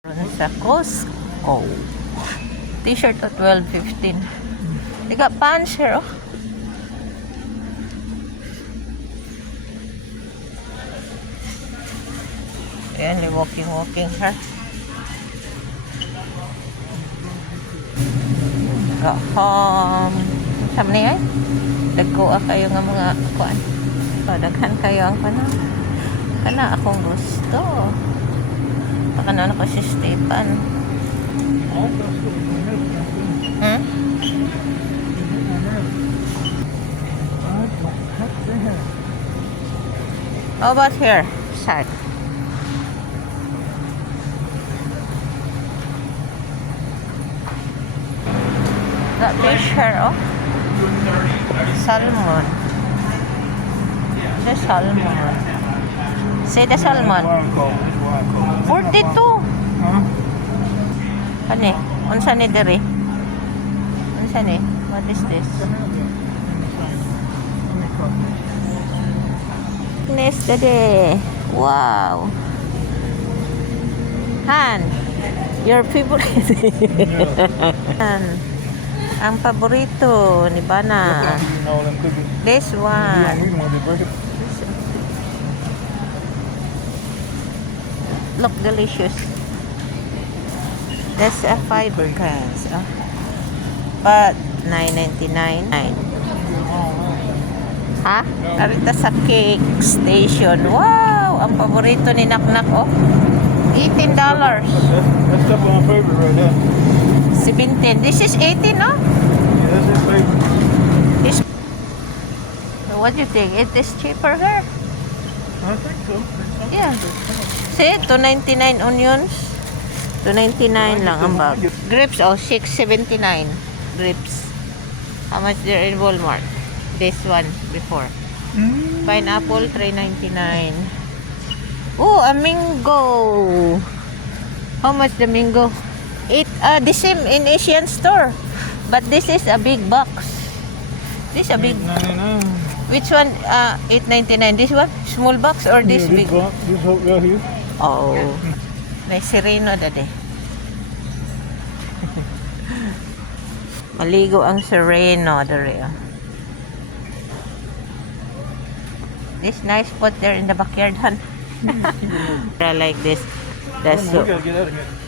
Sa Costco. T-shirt at 12.15. They got pants here, oh. Ayan, walking here. Got home. Sama ni ay? Dagko kayo nga mga kuan. Daghan kayo ang kana akong gusto. Pakana ko si Stefan. Hmm? How about here? Side. That fish here, oh. Salmon. The salmon. Say the salmon. 42. Kani? Unsa ni diri? Unsa ni? What is this? Nice today. Wow. Han, your favorite. Han, ang paborito ni Bana. This one. Look delicious. That's a 5 grams. Oh. But $9.99. Ha? Narita sa cake station. Wow! Ang paborito ni Naknak, oh. $18. That's definitely my favorite right there. 17. This is 18, no? Yeah, that's his favorite. This. What do you think? It is cheaper here? I think so. Yeah. See, $2.99 onions. $2.99 lang ang bag. Grapes, oh, $6.79. Grapes. How much there in Walmart? This one before. Pineapple, $3.99. Oh, a mango. How much the mango? The same in Asian store. But this is a big box. This is a big. $8.99. Which one? $8.99. This one? Small box or this big? This whole right here. Oh. May sireno dati. Maligo ang sireno dati. This nice spot there in the backyard, hun. I like this. That's so. We gotta get out of here.